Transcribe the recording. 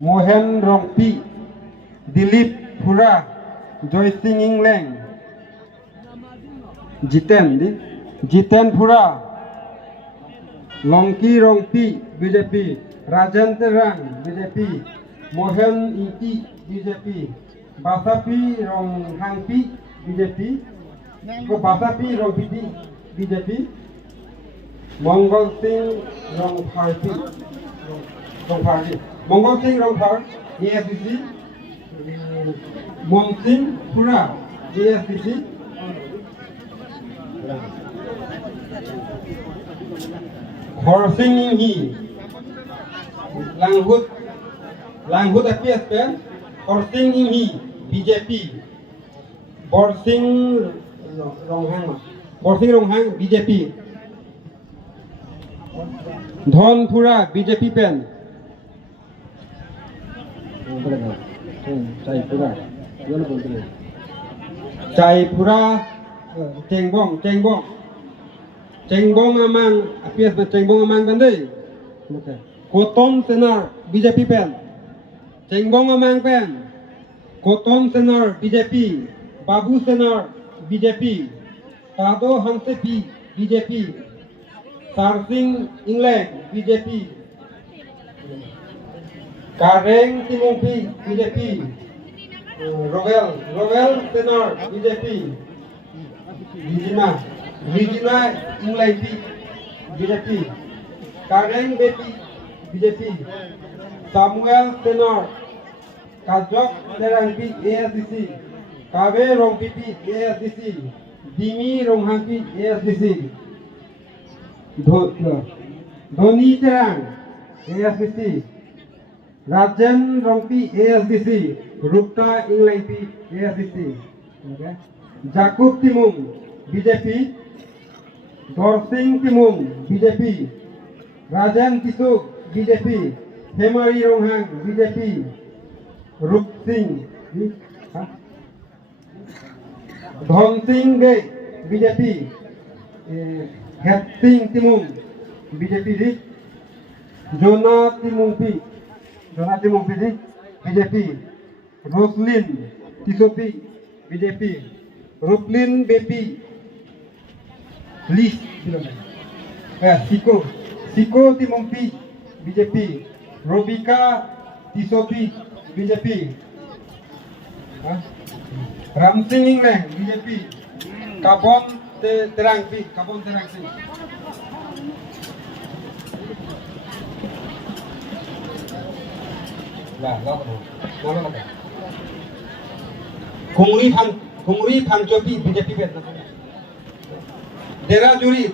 Mohan Rongpi, Dilip Pura, Joy Singing Leng, Jiten Pura, Longki Rongpi BJP, Rajan Terang BJP, Mohen Inti BJP, Basapi Ronghangpi BJP, Basapi Rongpiti BJP, Mongol Singh Rongparti, Mongol Singh Rongpar ASDC, Monsing Pura ASDC, Horsing He, Langhut appears there, Horsing He BJP, Borsing Ronghang BJP, Dhonpura BJP pen, Jaipura Cengbong Amang appears the Cengbong Amang Bandai. Kotom Senar BJP pen. Cengbong Amang pen. Kotom Senar BJP. Babu Senar BJP. Tado Hansepi BJP. Sarsing England BJP. Kareng Timongpi BJP. Rovel Senar BJP. Regina England BJP, Kareng Bepi BJP, Samuel Tenor, Kajok Terangpi ASDC, Kabe Rongpipi ASDC, Dimi Ronghangpi ASDC, Dhoni Terang ASDC, Rajan Rongpi ASDC, Rupta England ASDC, Jakub Timung BJP, Dorsing Timung BJP, Rajan Kisuk BJP, Hemari Ronghang BJP, Rup Singh, Dhon Singh Gay BJP, Het Singh Timung BJP, Jonah Timung BJP, Roslyn Tisopi BJP, Ruplin Bepi List Siko Timongpi BJP, Robika Tisopi BJP, Ramsing England BJP, Kabon Terangpi Khongri Phangchopi BJP Dera Juri